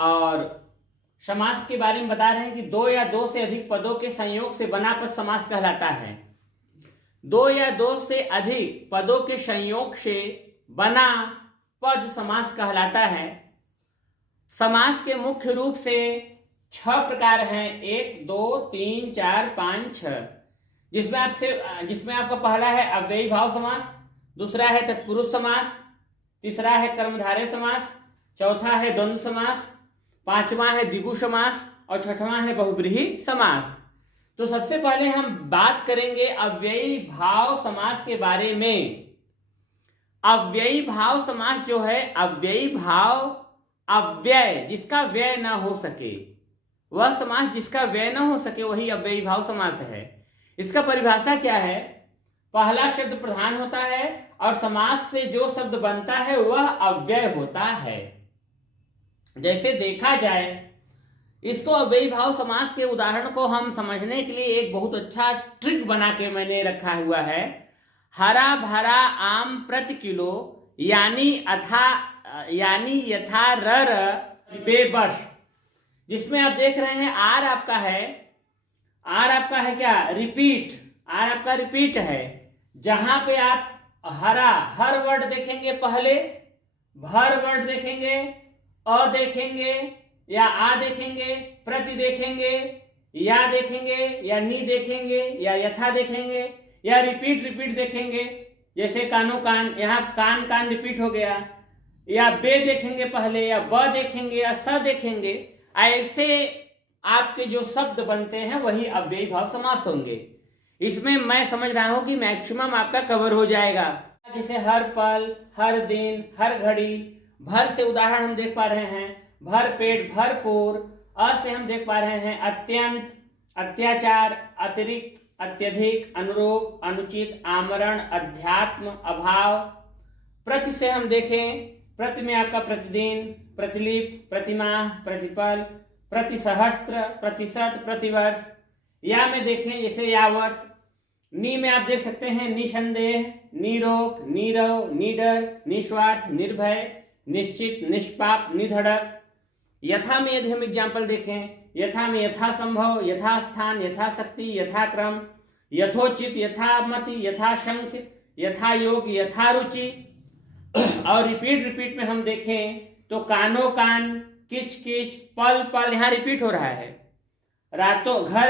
और समास के बारे में बता रहे हैं कि दो या दो से अधिक पदों के संयोग से बना पद समास कहलाता है। दो या दो से अधिक पदों के संयोग से बना पद समास कहलाता है। समास के मुख्य रूप से 6 प्रकार हैं, 1, 2, 3, 4, 5, 6, जिसमें आपका पहला है अव्ययी भाव समास, दूसरा है तत्पुरुष समास, तीसरा है कर्मधारय समास, चौथा है द्वंद्व समास, पांचवा है द्विगु समास और छठवां है बहुब्रीहि समास। तो सबसे पहले हम बात करेंगे अव्ययी भाव समास के बारे में। अव्ययी भाव समास जो है, अव्ययी भाव अव्यय, जिसका व्यय ना हो सके, वह समास जिसका व्यय ना हो सके वही अव्ययी भाव समास है। इसका परिभाषा क्या है? पहला शब्द प्रधान होता है और समास से जो शब्द बनता है वह अव्यय होता है। जैसे देखा जाए, इसको अव्ययी भाव समास के उदाहरण को हम समझने के लिए एक बहुत अच्छा ट्रिक बना के मैंने रखा हुआ है। हरा भरा आम प्रति किलो यानी यथा रर बेबस, जिसमें आप देख रहे हैं आर आपका है क्या? रिपीट। आर आपका रिपीट है। जहां पे आप हर वर्ड देखेंगे, पहले भर वर्ड देखेंगे, अ देखेंगे या आ देखेंगे, प्रति देखेंगे, या देखेंगे, या नी देखेंगे, या यथा देखेंगे, या रिपीट देखेंगे। जैसे कानो कान, यहाँ कान रिपीट हो गया, या बे देखेंगे पहले, या ब देखेंगे, या स देखेंगे। ऐसे आपके जो शब्द बनते हैं वही अव्ययी भाव समास होंगे। इसमें मैं समझ रहा हूं कि मैक्सिमम आपका कवर हो जाएगा। जैसे हर पल, हर दिन, हर घड़ी। भर से उदाहरण हम देख पा रहे हैं, भर पेट, भरपूर। अ से हम देख पा रहे हैं अत्यंत, अत्याचार, अतिरिक्त, अत्यधिक, अनुरूप, अनुचित, आमरण, अध्यात्म, अभाव। प्रति से हम देखें, प्रति में आपका प्रतिदिन, प्रतिलिप, प्रतिमाह, प्रतिपल, प्रतिसहस्त्र, प्रतिशत, प्रतिवर्ष। या में देखें जैसे यावत। नी में आप देख सकते हैं निसंदेह, निरोग, नीरव, निडर, निस्वार्थ, निर्भय, निश्चित, निष्पाप, निधड़क। यथा में यदि हम एग्जाम्पल देखें, यथा में यथासंभव, यथास्थान, यथाशक्ति, यथाक्रम, यथोचित, यथामति, यथाशंख, यथायोग, यथारुचि। और रिपीट में हम देखें तो कानो कान, किच किच, पल पल, यहाँ रिपीट हो रहा है। रातों घर,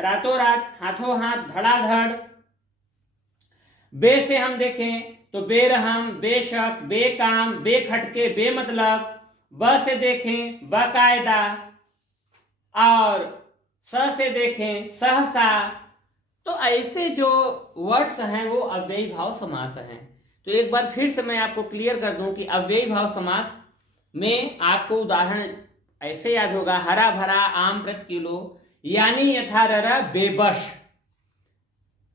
रातों रात, हाथों हाथ, धड़ाधड़। बे से हम देखें तो बेरहम, बेशक, बेकाम, बेखटके, बेमतलब। ब से देखें बाकायदा, और स से देखें सहसा। तो ऐसे जो वर्ड्स हैं वो अव्ययी भाव समास हैं। तो एक बार फिर से मैं आपको क्लियर कर दूं कि अव्ययी भाव समास में आपको उदाहरण ऐसे याद होगा, हरा भरा आम प्रति किलो यानी यथा रर बेबस।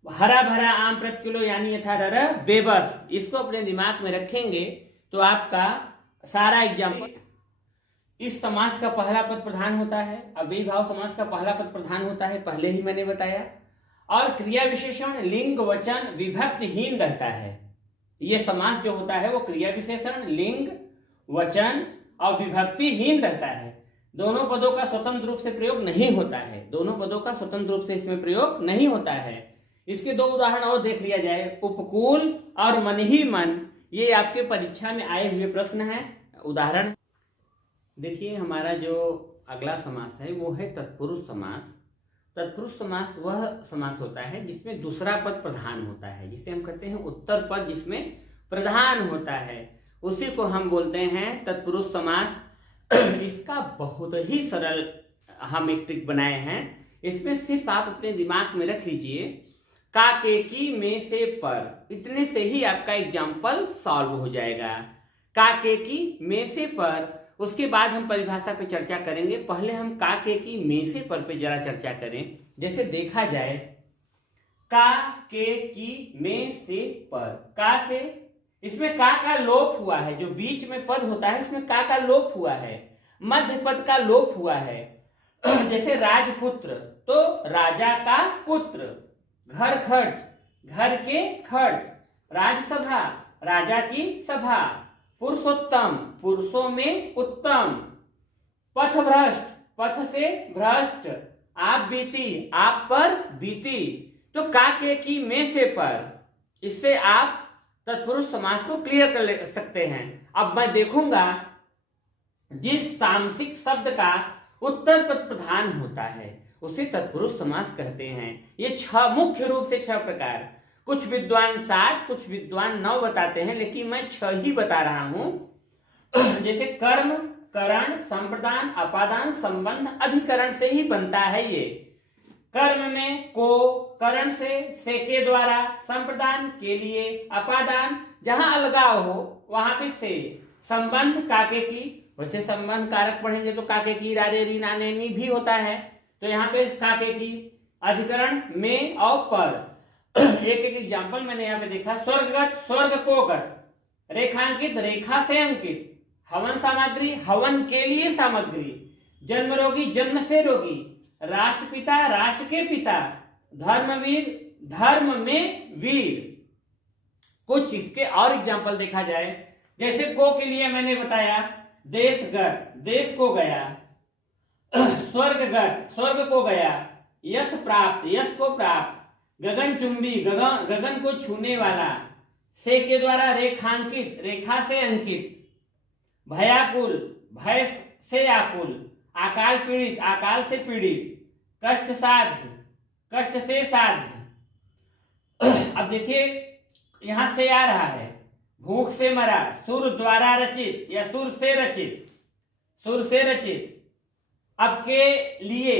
हरा भरा आम प्रति किलो यानी यथा रर बेबस। इसको अपने दिमाग में रखेंगे तो आपका सारा एग्जाम्पल। इस समास का पहला पद प्रधान होता है, अव्ययी भाव समास का पहला पद प्रधान होता है, पहले ही मैंने बताया। और क्रिया विशेषण लिंग वचन विभक्तिहीन रहता है। ये समास जो होता है वो क्रिया विशेषण लिंग वचन और विभक्तिहीन रहता है। दोनों पदों का स्वतंत्र रूप से प्रयोग नहीं होता है। दोनों पदों का स्वतंत्र रूप से इसमें प्रयोग नहीं होता है। इसके 2 उदाहरण और देख लिया जाए, उपकूल और मन ही मन। ये आपके परीक्षा में आए हुए प्रश्न है, उदाहरण। देखिए हमारा जो अगला समास है वो है तत्पुरुष समास। तत्पुरुष समास वह समास होता है जिसमें दूसरा पद प्रधान होता है, जिसे हम कहते हैं उत्तर पद जिसमें प्रधान होता है, उसी को हम बोलते हैं तत्पुरुष समास। इसका बहुत ही सरल हम एक ट्रिक बनाए हैं। इसमें सिर्फ आप अपने दिमाग में रख लीजिए का, के, की, में, से, पर। इतने से ही आपका एग्जाम्पल सॉल्व हो जाएगा। का, के, की, में, से, पर। उसके बाद हम परिभाषा पे चर्चा करेंगे। पहले हम का, के, की, में, से, पर पे जरा चर्चा करें। जैसे देखा जाए, का, के, की, में, से, पर। का से इसमें का लोप हुआ है। जो बीच में पद होता है इसमें का लोप हुआ है, मध्य पद का लोप हुआ है। जैसे राजपुत्र तो राजा का पुत्र, घर खर्च घर के खर्च, राजसभा राजा की सभा, पुरुषोत्तम पुरुषों में उत्तम, पथभ्रष्ट, पथ से भ्रष्ट, आप बीती, आप पर बीती। तो का के की में से पर, इससे आप तत्पुरुष समास को क्लियर कर सकते हैं। अब मैं देखूंगा जिस सामसिक शब्द का उत्तर पद प्रधान होता है उसे तत्पुरुष समास कहते हैं। ये मुख्य रूप से 6 प्रकार, कुछ विद्वान 7, कुछ विद्वान 9 बताते हैं, लेकिन मैं 6 ही बता रहा हूं। जैसे कर्म, करण, संप्रदान, अपादान, संबंध, अधिकरण से ही बनता है ये। कर्म में को, करण से के द्वारा, संप्रदान के लिए, अपादान जहां अलगाव हो वहां पे से, संबंध काके की, वैसे संबंध कारक पढ़ेंगे तो काके की, रारे, री, नाने, नी भी होता है, तो यहाँ पे काके की। अधिकरण में और पर। एक एग्जाम्पल मैंने यहाँ पे देखा, स्वर्गगत, स्वर्ग को गत, रेखांकित, रेखा से अंकित, हवन सामग्री, हवन के लिए सामग्री, जन्म रोगी, जन्म से रोगी, राष्ट्रपिता, राष्ट्र के पिता, धर्मवीर, धर्म में वीर। कुछ इसके और एग्जाम्पल देखा जाए, जैसे को के लिए मैंने बताया देशगत, देश को गया, स्वर्गगत, स्वर्ग को गया, यश प्राप्त, यश को प्राप्त, गगनचुंबी, गगन को छूने वाला, से के द्वारा रेखांकित, रेखा से अंकित, भयाकुल, भय से आकुल, अकाल पीड़ित, अकाल से पीड़ित, कष्ट साध्य, कष्ट से साध्य। अब देखिए यहां से आ रहा है, भूख से मरा, सुर द्वारा रचित या सुर से रचित, सुर से रचित। अब के लिए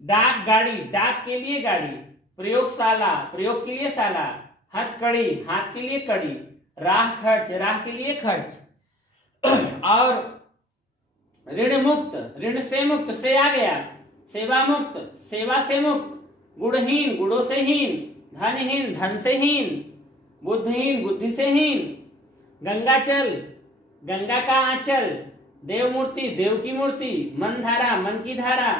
डाक गाड़ी, डाक के लिए गाड़ी, प्रयोगशाला, प्रयोग के लिए शाला, हथकड़ी, हाथ के लिए कड़ी, राह खर्च, राह के लिए खर्च, और ऋण मुक्त, ऋण से मुक्त, से आ गया, सेवा मुक्त, सेवा से मुक्त, गुणहीन, गुणों से हीन, धनहीन, धन से हीन, बुद्धिहीन, बुद्धि से हीन, गंगाचल, गंगा का आंचल, देव मूर्ति, देव की मूर्ति, मन धारा, मन की धारा,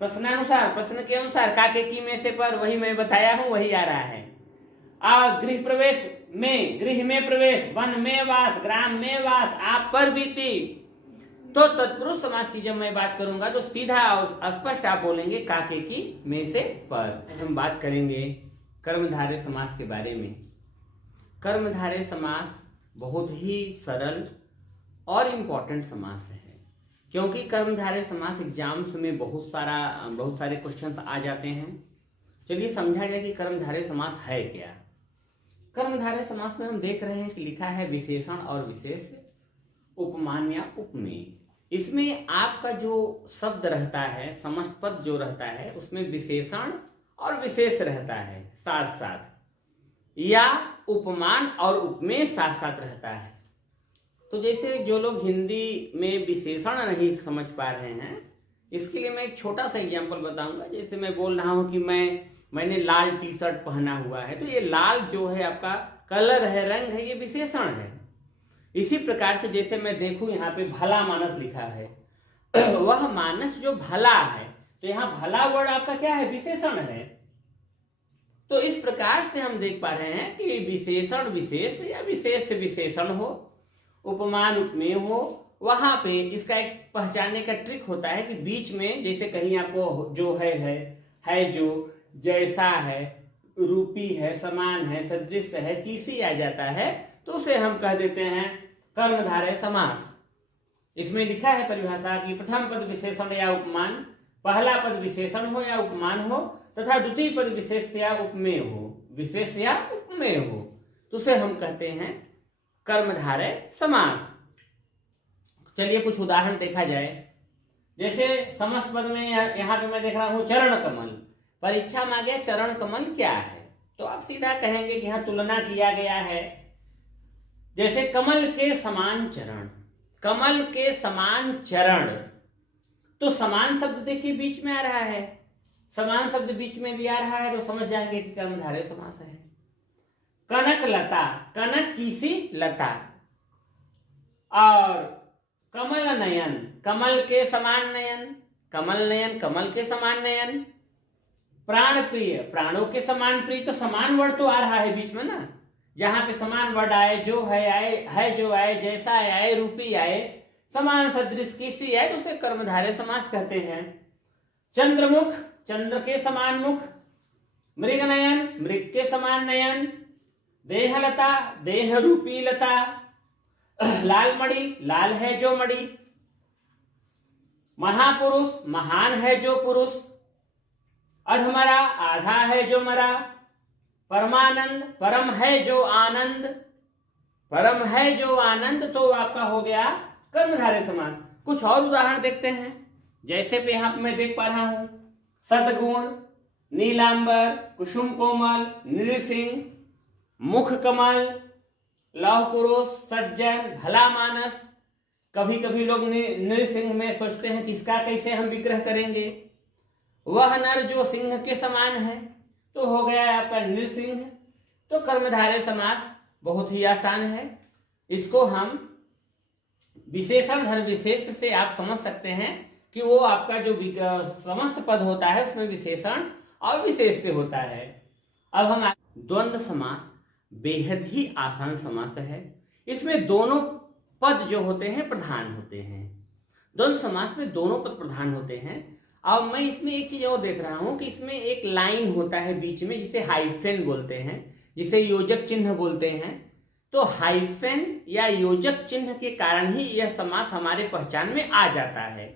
प्रश्नानुसार, प्रश्न के अनुसार, काके की में से पर, वही मैं बताया हूं वही आ रहा है। गृह प्रवेश में, गृह में प्रवेश, वन में वास, ग्राम में वास, आप पर बीती। तो तत्पुरुष समास की जब मैं बात करूंगा तो सीधा और स्पष्ट आप बोलेंगे काके की में से पर। हम बात करेंगे कर्मधारय समास के बारे में। कर्मधारय समास बहुत ही सरल और इम्पोर्टेंट समास है, क्योंकि कर्मधारय समास एग्जाम्स में बहुत सारे क्वेश्चंस आ जाते हैं। चलिए समझा जाए कि कर्मधारय समास है क्या। कर्मधारय समास में हम देख रहे हैं कि लिखा है विशेषण और विशेष, उपमान या उपमेय। इसमें आपका जो शब्द रहता है, समस्त पद जो रहता है, उसमें विशेषण और विशेष रहता है साथ साथ, या उपमान और उपमेय साथ साथ रहता है। तो जैसे जो लोग हिंदी में विशेषण नहीं समझ पा रहे हैं, इसके लिए मैं एक छोटा सा एग्जांपल बताऊंगा। जैसे मैं बोल रहा हूं कि मैंने लाल टी शर्ट पहना हुआ है, तो ये लाल जो है आपका कलर है, रंग है, ये विशेषण है। इसी प्रकार से जैसे मैं देखूं यहाँ पे भला मानस लिखा है, वह मानस जो भला है, तो यहाँ भला वर्ड आपका क्या है, विशेषण है। तो इस प्रकार से हम देख पा रहे हैं कि विशेषण विशेष या विशेष विशेषण हो, उपमान उपमेय हो, वहां पे इसका एक पहचानने का ट्रिक होता है कि बीच में जैसे कहीं आपको जो है जो, जैसा है, रूपी है, समान है, सदृश है, किसी आ जाता है, तो उसे हम कह देते हैं कर्मधारय समास। इसमें लिखा है परिभाषा की प्रथम पद विशेषण या उपमान, पहला पद विशेषण हो या उपमान हो, तथा द्वितीय पद विशेष या उपमेय हो, विशेष या उपमेय हो, तो उसे हम कहते हैं कर्मधारय समास। चलिए कुछ उदाहरण देखा जाए। जैसे समस्त पद में यहाँ पे मैं देख रहा हूं चरण कमल, परीक्षा में आ गया चरण कमल क्या है, तो आप सीधा कहेंगे कि यहाँ तुलना किया गया है। जैसे कमल के समान चरण, कमल के समान चरण, तो समान शब्द देखिए बीच में आ रहा है, समान शब्द बीच में दिया रहा है, तो समझ जाएंगे कि कर्मधारय समास है। कनक लता, कनक की सी लता, और कमल नयन, कमल के समान नयन, कमल नयन, कमल के समान नयन। प्राण प्रिय, प्राणों के समान प्रिय, तो समान वर्ड तो आ रहा है बीच में ना, जहां पे समान वर्ड आए, जो है आए, है जो आए, जैसा आए, रूपी आए, समान सदृश किसी है तो उसे कर्मधारय समास कहते हैं। चंद्रमुख, चंद्र के समान मुख। मृगनयन, मृग के समान नयन। देहलता, देह रूपी लता। लाल मणि, लाल है जो मणि। महापुरुष, महान है जो पुरुष। अधमरा, आधा है जो मरा। परमानंद, परम है जो आनंद। परम है जो आनंद तो आपका हो गया कर्मधारय समास। कुछ और उदाहरण देखते हैं, जैसे पे यहां मैं देख पा रहा हूं, सदगुण, नीलांबर, कुसुम कोमल, नृसिंह, मुख कमल, लौह पुरुष, सज्जन, भला मानस। कभी कभी लोग नृसिंह में सोचते हैं कि इसका कैसे हम विग्रह करेंगे। वह नर जो सिंह के समान है तो हो गया आपका नृसिंह। तो कर्मधारय समास बहुत ही आसान है, इसको हम विशेषण धन विशेष से आप समझ सकते हैं कि वो आपका जो समस्त पद होता है उसमें विशेषण और विशेष से होता है। अब हम द्वंद्व समास बेहद ही आसान समास है। इसमें दोनों पद जो होते हैं प्रधान होते हैं। द्वंद्व समास में दोनों पद प्रधान होते हैं। अब मैं इसमें एक चीज और देख रहा हूं कि इसमें एक लाइन होता है बीच में जिसे हाइफेन बोलते हैं, जिसे योजक चिन्ह बोलते हैं। तो हाइफेन या योजक चिन्ह के कारण ही यह समास हमारे पहचान में आ जाता है।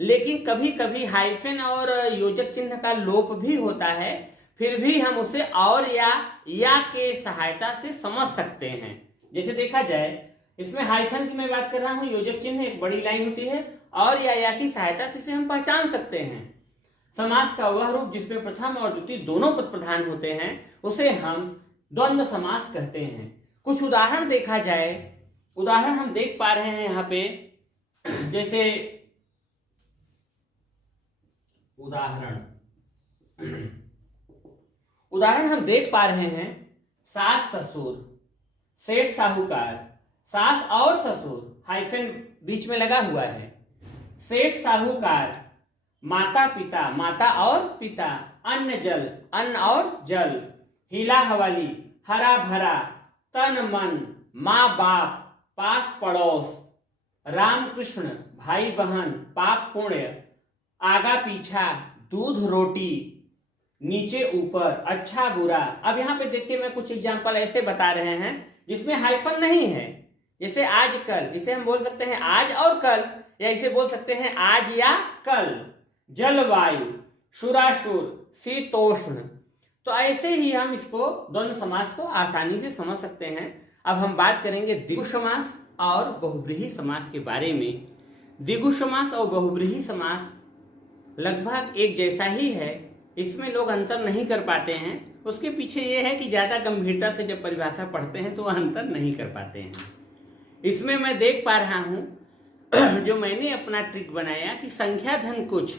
लेकिन कभी कभी हाइफेन और योजक चिन्ह का लोप भी होता है, फिर भी हम उसे और या के सहायता से समझ सकते हैं। जैसे देखा जाए, इसमें हाइफन की मैं बात कर रहा हूं, योजक चिन्ह एक बड़ी लाइन होती है और या की सहायता से इसे हम पहचान सकते हैं। समास का वह रूप जिसमें प्रथम और द्वितीय दोनों पद प्रधान होते हैं उसे हम द्वंद्व समास कहते हैं। कुछ उदाहरण देखा जाए, उदाहरण हम देख पा रहे हैं यहाँ पे, जैसे उदाहरण हम देख पा रहे हैं, सास ससुर, सेठ साहूकार। सास और ससुर हाइफेन बीच में लगा हुआ है। सेठ साहूकार, माता पिता, माता और पिता। अन्न जल, अन्न और जल। हिला हवाली, हरा भरा। तन मन, माँ बाप, पास पड़ोस। राम कृष्ण, भाई बहन, पाप पुण्य। आगा पीछा, दूध रोटी। नीचे ऊपर, अच्छा बुरा। अब यहाँ पे देखिए मैं कुछ एग्जाम्पल ऐसे बता रहे हैं जिसमें हाइफन नहीं है। जैसे आज कल, इसे हम बोल सकते हैं आज और कल, या इसे बोल सकते हैं आज या कल। जलवायु, शुराशुर, शीतोष्ण। तो ऐसे ही हम इसको द्वंद्व समास को आसानी से समझ सकते हैं। अब हम बात करेंगे द्विगु समास और बहुब्रीहि समास के बारे में। द्विगु समास और बहुब्रीहि समास लगभग एक जैसा ही है, इसमें लोग अंतर नहीं कर पाते हैं। उसके पीछे ये है कि ज्यादा गंभीरता से जब परिभाषा पढ़ते हैं तो अंतर नहीं कर पाते हैं। इसमें मैं देख पा रहा हूं जो मैंने अपना ट्रिक बनाया कि संख्या धन कुछ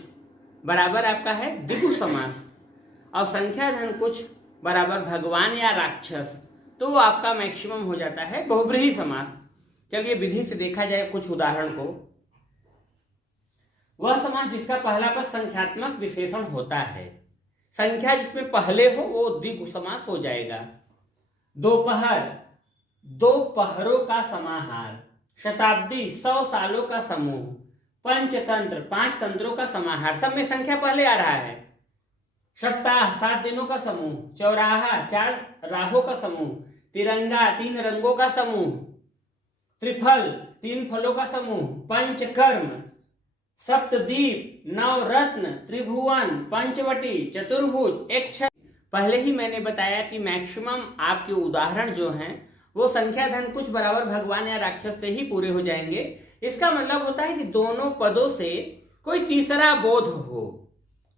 बराबर आपका है द्विगु समास और संख्या धन कुछ बराबर भगवान या राक्षस, तो आपका मैक्सिमम हो जाता है बहुब्रीहि समास। चलिए विधि से देखा जाए कुछ उदाहरण को। वह समास जिसका पहला पद संख्यात्मक विशेषण होता है, संख्या जिसमें पहले हो वो द्विगु समास हो जाएगा। दोपहर, दो पहरों का समाहार। शताब्दी, 100 सालों का समूह। पंचतंत्र, 5 तंत्रों का समाहार। सब में संख्या पहले आ रहा है। सप्ताह, 7 दिनों का समूह। चौराहा, 4 राहों का समूह। तिरंगा, 3 रंगों का समूह। त्रिफल, 3 फलों का समूह। पंचकर्म, सप्तदीप, नवरत्न, त्रिभुवन, पंचवटी, चतुर्भुज, एक छत्र। पहले ही मैंने बताया कि मैक्सिमम आपके उदाहरण जो हैं वो संख्या धन कुछ बराबर भगवान या राक्षस से ही पूरे हो जाएंगे। इसका मतलब होता है कि दोनों पदों से कोई तीसरा बोध हो,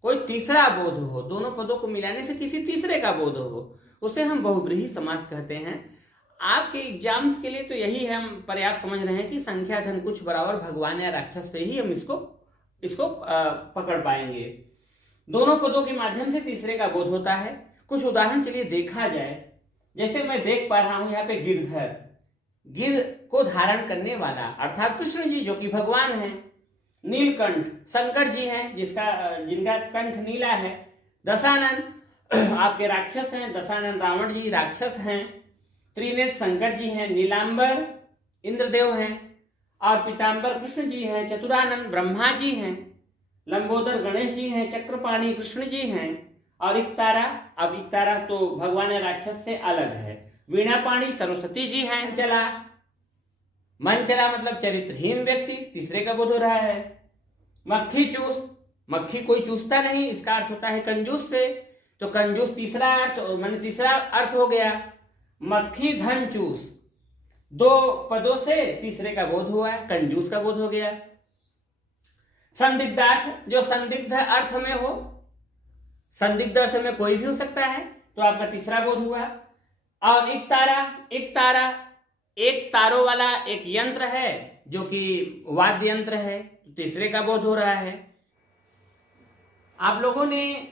कोई तीसरा बोध हो, दोनों पदों को मिलाने से किसी तीसरे का बोध हो, उसे हम बहुब्रीहि समास कहते हैं। आपके एग्जाम्स के लिए तो यही हम पर्याप्त समझ रहे हैं कि संख्या धन कुछ बराबर भगवान या राक्षस से ही हम इसको पकड़ पाएंगे। दोनों पदों के माध्यम से तीसरे का बोध होता है। कुछ उदाहरण चलिए देखा जाए। जैसे मैं देख पा रहा हूं यहाँ पे गिरधर, गिर को धारण करने वाला अर्थात कृष्ण जी जो कि भगवान हैं। नीलकंठ, शंकर जी हैं जिनका कंठ नीला है। दशानन आपके राक्षस हैं, दशानन रावण जी राक्षस हैं। त्रिनेत्र शंकर जी हैं। नीलांबर इंद्रदेव हैं। और पीताम्बर कृष्ण जी हैं, चतुरानंद ब्रह्मा जी हैं, लंबोदर गणेश जी हैं, चक्रपाणी कृष्ण जी हैं, और एकतारा, अब एकतारा तो भगवान राक्षस से अलग है, वीणापाणी सरस्वती जी हैं। मन चला मतलब चरित्रहीन व्यक्ति, तीसरे का बोध हो रहा है। मक्खी चूस, मक्खी कोई चूसता नहीं, इसका अर्थ होता है कंजूस से, तो कंजूस तीसरा अर्थ, माने तीसरा अर्थ हो गया। मक्खी धन चूस, दो पदों से तीसरे का बोध हुआ, कंजूस का बोध हो गया। संदिग्धार्थ, जो संदिग्ध अर्थ में हो, संदिग्ध अर्थ में कोई भी हो सकता है, तो आपका तीसरा बोध हुआ। और एक तारा एक तारों वाला एक यंत्र है जो कि वाद्य यंत्र है, तो तीसरे का बोध हो रहा है। आप लोगों ने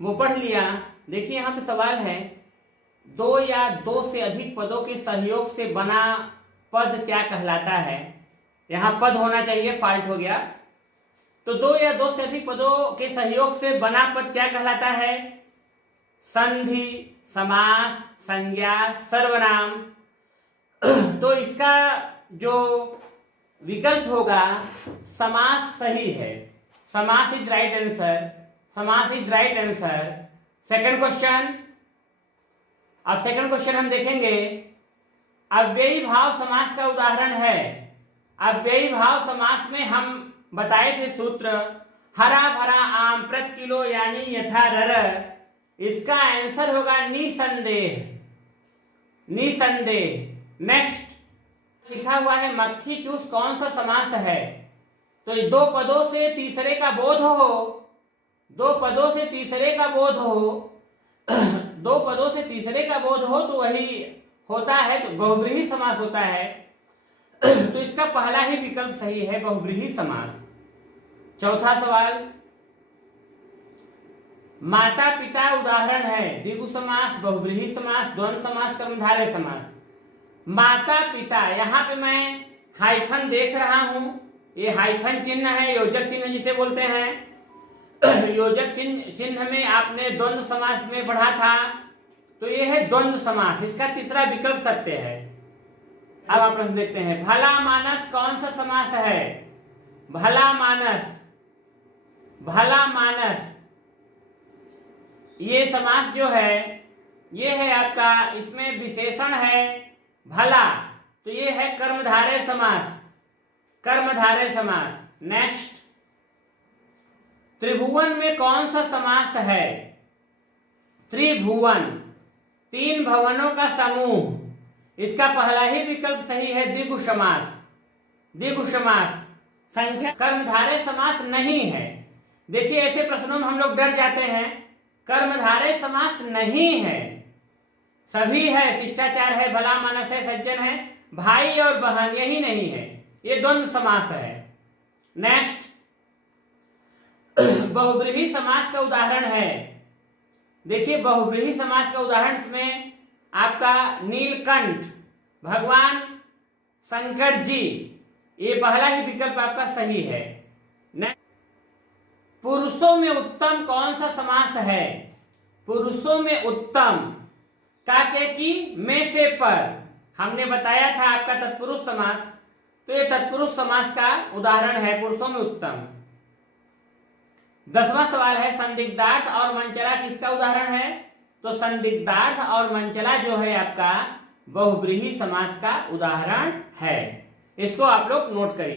वो पढ़ लिया। देखिए यहाँ पे सवाल है, दो या दो से अधिक पदों के सहयोग से बना पद क्या कहलाता है। यहाँ पद होना चाहिए, फॉल्ट हो गया। तो दो या दो से अधिक पदों के सहयोग से बना पद क्या कहलाता है। संधि, समास, संज्ञा, सर्वनाम। तो इसका जो विकल्प होगा समास सही है। समास इज राइट आंसर, समास is right answer. Second question, अब सेकंड क्वेश्चन हम देखेंगे। अव्ययी भाव समास का उदाहरण है। अव्ययी भाव समास में हम बताए थे सूत्र, हरा भरा आम प्रति किलो यानी यथा रर। इसका आंसर होगा निसंदेह, निसंदेह। नेक्स्ट लिखा हुआ है मक्खी चूस कौन सा समास है। तो दो पदों से तीसरे का बोध हो, दो पदों से तीसरे का बोध हो, दो पदों से तीसरे का बोध हो तो वही होता है, तो बहुब्रीहि समास होता है। तो इसका पहला ही विकल्प सही है, बहुब्रीहि समास। चौथा सवाल, माता पिता उदाहरण है। द्विगु समास, बहुब्रीहि समास, द्वंद्व समास, कर्मधारय समास। माता पिता, यहाँ पे मैं हाइफन देख रहा हूं, ये हाइफन चिन्ह है, योजक चिन्ह जिसे बोलते हैं। योजक चिन्ह में आपने द्वंद्व समास में पढ़ा था, तो ये है द्वंद्व समास। इसका तीसरा विकल्प सत्य है। अब आप प्रश्न देखते हैं, भला मानस कौन सा समास है। भला मानस, भला मानस ये समास जो है ये है आपका, इसमें विशेषण है भला, तो ये है कर्मधारय समास, कर्मधारय समास। नेक्स्ट, त्रिभुवन में कौन सा समास है। त्रिभुवन, तीन भवनों का समूह। इसका पहला ही विकल्प सही है, द्विगु समास, द्विगु समास। संख्या कर्मधारय समास नहीं है। देखिए ऐसे प्रश्नों में हम लोग डर जाते हैं, कर्मधारय समास नहीं है। सभी है, शिष्टाचार है, भला मानस है, सज्जन है, भाई और बहन, यही नहीं है, ये द्वंद्व समास है। नेक्स्ट, बहुब्रीहि समास का उदाहरण है। देखिए बहुब्रीहि समास का उदाहरण इसमें आपका नीलकंठ, भगवान शंकर जी, ये पहला ही विकल्प आपका सही है। पुरुषों में उत्तम कौन सा समास है। पुरुषों में उत्तम का के की में से पर, हमने बताया था आपका तत्पुरुष समास, तो ये तत्पुरुष समास का उदाहरण है, पुरुषों में उत्तम। 10वां सवाल है, संदिग्धार्थ और मंचला किसका उदाहरण है। तो संदिग्धार्थ और मंचला जो है आपका बहुब्रीहि समास का उदाहरण है। इसको आप लोग नोट करिए।